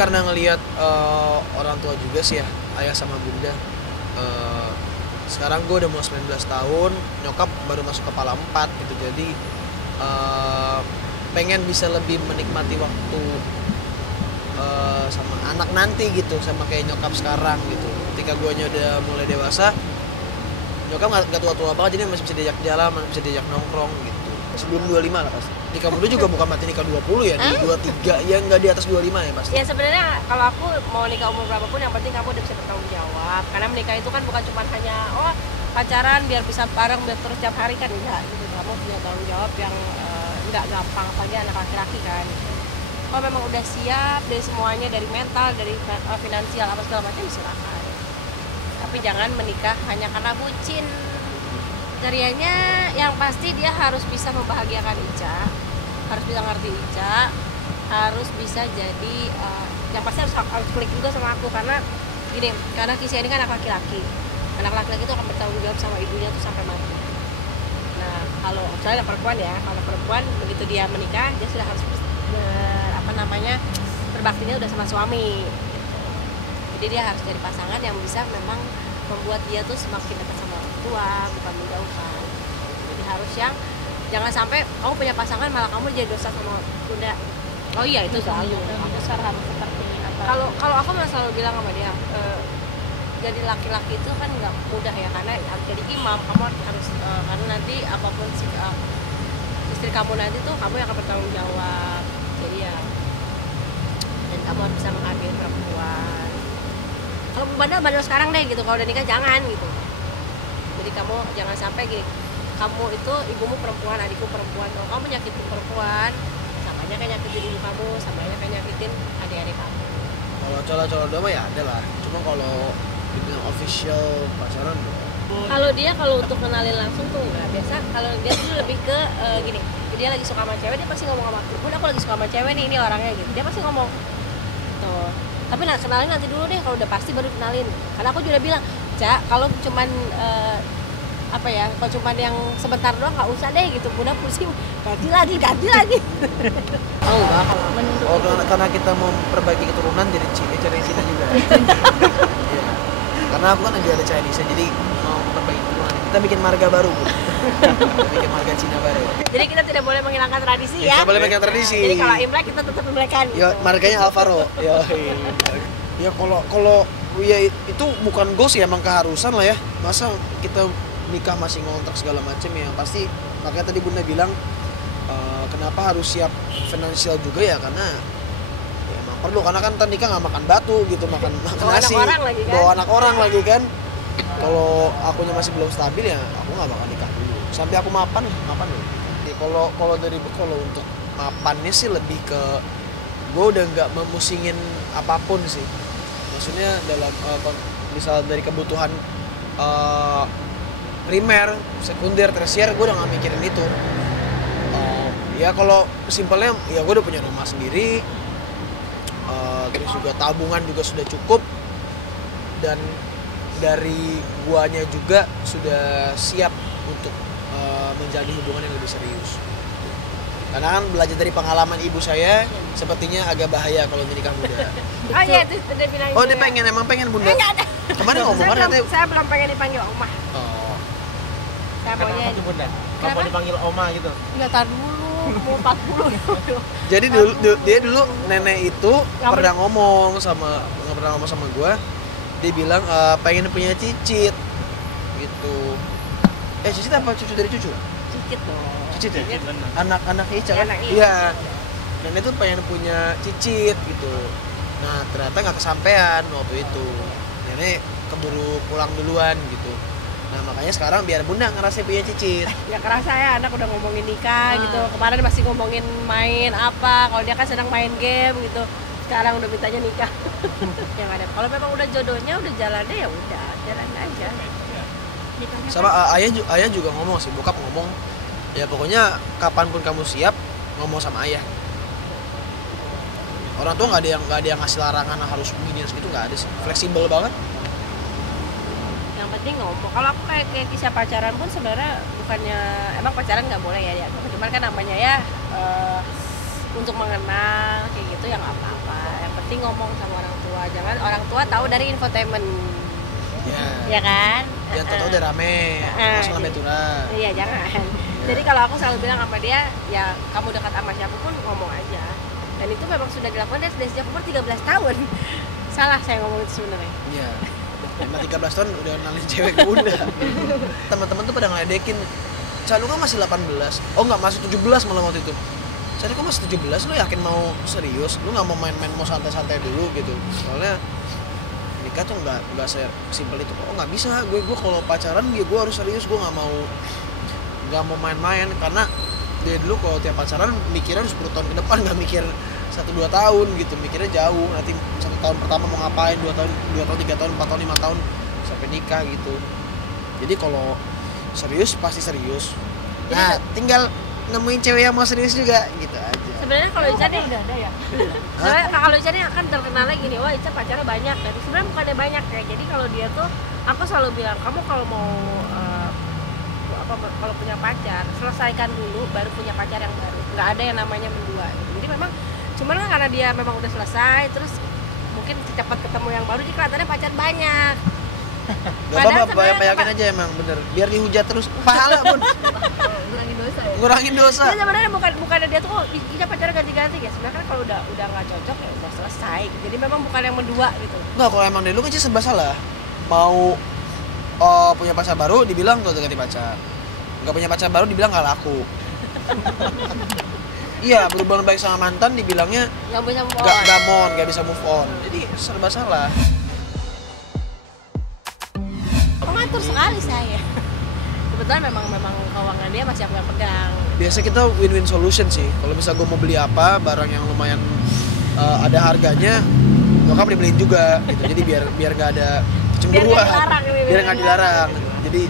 karena ngelihat orang tua juga sih ya, ayah sama bunda. Sekarang gue udah mau 19 tahun, nyokap baru masuk kepala 4 gitu. Jadi pengen bisa lebih menikmati waktu sama anak nanti gitu, sama kayak nyokap sekarang gitu. Ketika gue udah mulai dewasa, nyokap nggak tua-tua banget, jadi masih bisa diajak jalan, masih bisa diajak nongkrong gitu. Sebelum 25 lah pasti. Nikah muda juga bukan berarti nikah 20 ya, di 23 ya, nggak di atas 25 ya pasti. Ya sebenarnya kalau aku mau nikah umur berapapun yang penting kamu udah bisa bertanggung jawab. Karena menikah itu kan bukan cuma hanya pacaran biar bisa bareng biar terus tiap hari kan, enggak gitu. Kamu punya tanggung jawab yang nggak gampang, apalagi anak laki-laki kan. Kalau memang udah siap dari semuanya, dari mental, dari finansial apa segala macam, silakan. Tapi jangan menikah hanya karena bucin. Kriterianya yang pasti dia harus bisa membahagiakan Ica, harus bisa ngerti Ica, harus bisa jadi yang pasti harus klik juga sama aku. Karena gini, karena Kisah ini kan anak laki-laki itu akan bertanggung jawab sama ibunya tuh sampai mati. Nah kalau soalnya perempuan ya, kalau perempuan begitu dia menikah dia sudah harus berbaktinya udah sama suami gitu. Jadi dia harus jadi pasangan yang bisa memang membuat dia tuh semakin dekat sama orang tua, bukan menjauhkan. Jadi harus yang jangan sampai kamu punya pasangan malah kamu jadi dosa sama bunda. Oh iya itu selalu. Aku saran seperti apa? Kalau aku memang selalu bilang sama dia, jadi laki-laki itu kan nggak mudah ya, karena harus jadi imam. Kamu harus karena nanti apapun istri kamu nanti tuh kamu yang akan bertanggung jawab. Jadi ya, dan kamu harus bisa menghargai perempuan. Kalau bandel sekarang deh gitu, kalau udah nikah jangan gitu. Jadi kamu jangan sampai gini, kamu itu ibumu perempuan, adikku perempuan, kalau kamu nyakitin perempuan, samanya kayak nyakitin ibu kamu, samanya kayak nyakitin adik-adik kamu. Kalau cowok-cowok doang ya ada lah, cuma kalau dibilang official pacaran Kalau untuk kenalin langsung tuh nggak biasa. Kalau dia tuh lebih ke gini, dia lagi suka sama cewek, dia pasti ngomong sama aku, bun aku lagi suka sama cewek nih, ini orangnya gitu, dia pasti ngomong tuh. Tapi kenalin nanti dulu deh, kalau udah pasti baru kenalin. Karena aku juga bilang, Cak, kalau cuman kalau cuman yang sebentar doang nggak usah deh gitu, bunda pusing, ganti lagi. Oh enggak, kalau Menurut karena kita mau perbaiki keturunan jadi cari Cina juga. Iya. Karena aku kan ada Chinese, jadi mau perbaiki keturunan. Kita bikin marga baru, Bu. Kita bikin marga Cina baru. jadi kita tidak boleh menghilangkan tradisi ya. Kita boleh pegang tradisi. Jadi kalau Imlek kita tetap Imlekan. Ya, marganya Alvaro. Ya kalau ya itu bukan goals ya, emang keharusan lah ya. Masa kita nikah masih ngontrak segala macam ya, pasti makanya tadi Bunda bilang kenapa harus siap finansial juga ya, karena ya emang perlu, karena kan nikah nggak makan batu gitu, makan nasi, bawa anak orang lagi kan. Kalau akunya masih belum stabil ya aku nggak bakal nikah dulu sampai aku mapan dulu. Ya, kalau untuk mapannya sih lebih ke gue udah nggak memusingin apapun sih, maksudnya dalam misal dari kebutuhan primer, sekunder, tersier, gue udah gak mikirin itu. Ya kalau simpelnya ya gue udah punya rumah sendiri, terus juga tabungan juga sudah cukup, dan dari guanya juga sudah siap untuk menjalin hubungan yang lebih serius. Karena kan belajar dari pengalaman ibu saya, sepertinya agak bahaya kalau menikah muda. Oh iya, itu dia bilang. Oh dia emang pengen Bunda. Enggak ada. Kemarin ngomong kan katanya. Saya belum pengen dipanggil Oma. Oh. Saya maunya Kenapa tuh Bunda? Kalau mau dipanggil Oma gitu? enggak, tar dulu, mau 40 dulu. Jadi dia dulu nenek itu nggak pernah ngomong sama gue. Dia bilang pengen punya cicit gitu. Cicit apa cucu dari cucu? Cicit dong. Cicit ya? bener. Anak Ica kan? Anak Iya. Dan itu pengen punya cicit gitu. Nah ternyata nggak kesampean waktu itu. Nenek keburu pulang duluan gitu. Nah makanya sekarang biar Bunda ngerasain punya cicit. Ya kerasa ya, anak udah ngomongin nikah gitu. Kemarin masih ngomongin main apa, kalau dia kan sedang main game gitu. Sekarang udah mintanya nikah. Yang ada. Kalau memang udah jodohnya udah jalannya ya udah, jalan aja. Nikahnya Sama ayah juga ngomong sih, bokap ngomong. Ya pokoknya kapanpun kamu siap, ngomong sama ayah. Orang tua nggak ada yang ngasih larangan harus begini harus gitu, nggak ada sih, fleksibel banget. yang penting ngomong. Kalau aku kayak kisah pacaran pun sebenarnya bukannya emang pacaran nggak boleh ya, cuman kan namanya ya untuk mengenal kayak gitu yang apa-apa. Yang penting penting ngomong sama orang tua, jangan orang tua tahu dari infotainment. Ya. Ya kan? Ya tahu udah rame, langsung rame turun. Iya, jangan. Jadi kalau aku selalu bilang sama dia, ya kamu dekat sama siapapun ngomong aja. Dan itu memang sudah dilakukan dari sejak umur 13 tahun. Salah saya ngomong itu sebenarnya. Iya. Emang 13 tahun udah kenalin cewek ke bunda. Teman-teman tuh pada ngeledekin. Cah, lu kan masih 18. Oh enggak, masih 17 malah waktu itu. Cah, lu kan masih 17, lu yakin mau serius? Lu enggak mau main-main, mau santai-santai dulu gitu. Soalnya nikah tuh enggak sesimpel itu. Oh, enggak bisa. Gue kalau pacaran gue harus serius, gue enggak mau main-main karena dia dulu kalau tiap pacaran mikirnya harus 10 tahun ke depan, enggak mikir 1-2 tahun gitu, mikirnya jauh. Nanti 1 tahun pertama mau ngapain, 2 tahun, 3 tahun, 4 tahun, 5 tahun sampai nikah gitu. Jadi kalau serius pasti serius. Nah, tinggal nemuin cewek yang mau serius juga gitu aja. Sebenarnya kalau Ica nih udah ada ya. sebenarnya kalau Ica nih akan terkenalnya gini, wah Ica pacarnya banyak. Dan sebenarnya bukannya banyak ya. Jadi kalau dia tuh, aku selalu bilang kamu kalau mau kalau punya pacar, selesaikan dulu baru punya pacar yang baru. Nggak ada yang namanya mendua. Jadi memang cuman kan karena dia memang udah selesai, terus mungkin cepat ketemu yang baru, jadi kelihatannya pacar banyak. Gak apa-apa, yakin aja emang bener. Biar dihujat terus, pahala pun. Ngurangin dosa ya. Ngurangin dosa. Jadi sebenarnya bukan dia tuh, iya pacarnya ganti-ganti ya. Sebenarnya kan kalau udah nggak cocok ya udah selesai. Jadi memang bukan yang mendua gitu. Nggak, kalau emang dari dulu kan sih serba salah. Mau punya pacar baru dibilang tuh ganti pacar. Nggak punya pacar baru dibilang nggak laku. Iya, berhubungan baik sama mantan dibilangnya Nggak bisa move on. nggak bisa move on. Jadi serba salah. Pengatur sekali saya. Kebetulan memang keuangan dia masih aku yang pegang. Biasa kita win-win solution sih. Kalau misalnya gue mau beli apa, barang yang lumayan ada harganya, nyokap dibeliin juga gitu. Jadi biar nggak ada cemburuan. Biar nggak dilarang. Jadi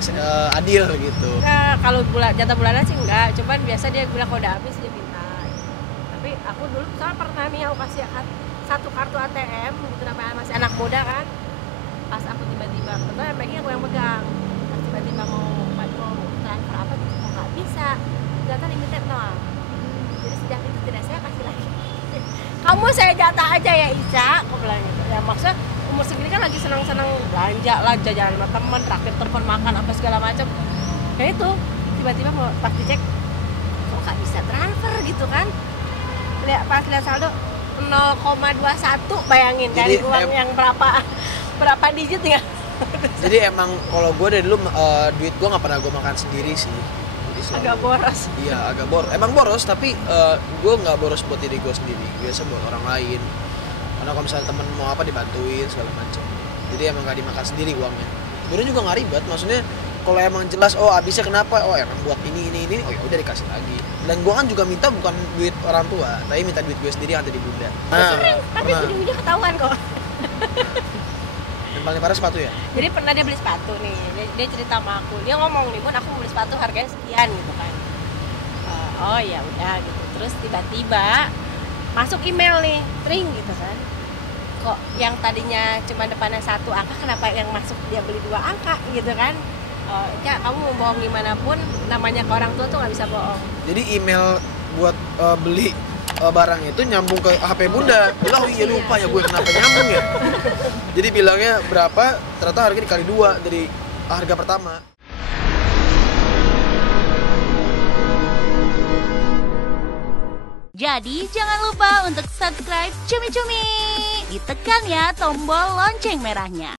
adil gitu. Nah, kalau jatah bulanan sih enggak, cuman biasa dia bilang kalau udah habis dia minta. Tapi aku dulu misalnya pernah nih aku kasih satu kartu ATM, gitu namanya masih anak muda kan. Pas aku tiba-tiba, kebetulan banknya aku yang pegang. Pas tiba-tiba mau transfer apa gitu, kok nggak bisa. Ternyata limited nol. Jadi sejak itu tidak saya kasih lagi. Kamu saya jatah aja ya Ica, aku bilang gitu. Ya maksudnya umur segini kan lagi senang-senang belanja lah, jalan sama temen, traktir telepon makan apa segala macam. Ya itu tiba-tiba mau pas dicek kok nggak bisa transfer gitu kan. Pas lihat saldo 0,21, bayangin dari uang yang berapa digit ya. Jadi emang kalau gue dari dulu duit gue nggak pernah gue makan sendiri sih. Jadi selalu, Agak boros. Iya agak boros. Emang boros tapi gue nggak boros buat diri gue sendiri. Biasa buat orang lain. Karena kalau misalnya temen mau apa dibantuin segala macam. Jadi emang nggak dimakan sendiri uangnya. Sebenarnya juga nggak ribet. Maksudnya kalau emang jelas habisnya kenapa? Oh emang buat ini. Oh ya udah dikasih lagi. Dan gue kan juga minta bukan duit orang tua, tapi minta duit gue sendiri yang ada di bunda. Tapi ujung-ujungnya ketahuan kok. Yang paling parah sepatu ya? Jadi pernah dia beli sepatu nih, dia cerita sama aku, dia ngomong nih, Bun aku mau beli sepatu harganya sekian gitu kan. Oh ya udah gitu, terus tiba-tiba masuk email nih, tring gitu kan. Kok yang tadinya cuma depannya 1 angka, kenapa yang masuk dia beli 2 angka gitu kan. Ya kamu mau bohong gimana pun, namanya ke orang tua tuh nggak bisa bohong. Jadi email buat beli barang itu nyambung ke HP bunda. Lah iya lupa ya gue kenapa nyambung ya. Jadi bilangnya berapa, ternyata harga dikali 2 dari harga pertama. Jadi jangan lupa untuk subscribe Cumi Cumi. Ditekan ya tombol lonceng merahnya.